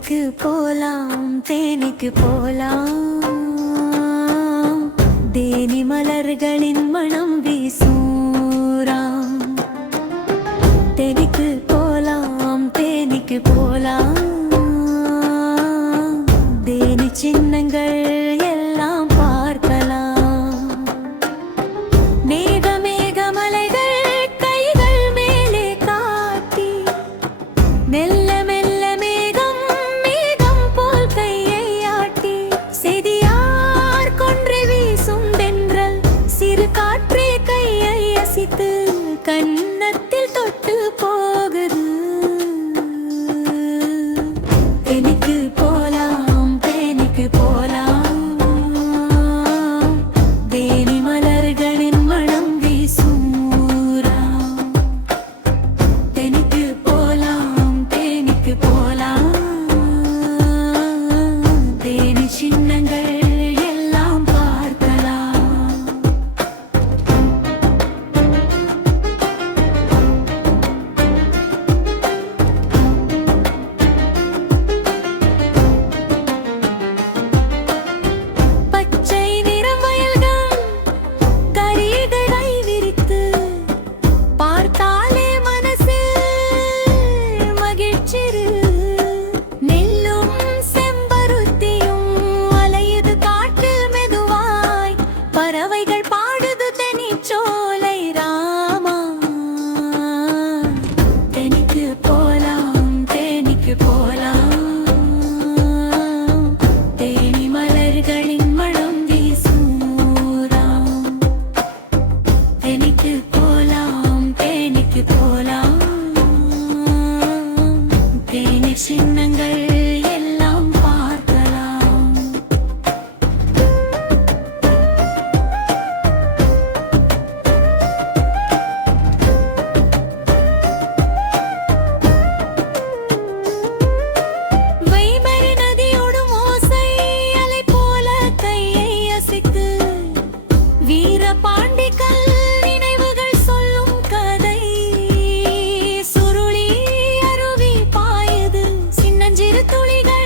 தேனிக்கு போலாம் தேனிக்கு போலாம் தேனி மலர்களின் மனம் வீசூராம் தேனிக்கு போலாம் தேனிக்கு போலாம் தேனி சின்னங்கள் எல்லாம் பார்க்கலாம் மேக மேக மலைகள் கைகள் மேலே காட்டி மெல்ல கன்னத்தில் தொட்டு போகுது தேனிக்கு போலாம் தேனிக்கு போலாம் தேனி மலர்களின் மனம் வீசூராம் தேனிக்கு போலாம் தேனிக்கு போலாம் தேனி சின்னங்கள் எல்லாம் பார்க்கலாம் பறவைகள் பாடுது தேனிச்சோலை ராமா தேனிக்கு போலாம் தேனிக்கு போலாம் தேனி மலர்களின் மனம் வீசூராம் தேனிக்கு போலாம் தேனிக்கு போலாம் தேனி சின்னங்கள் எல்லாம் பார்க்கலாம் பாண்டிக்கல் நினைவுகள் சொல்லும் கதை சுருளி அருவி பாயுது சின்னஞ்சிறு துளிகள்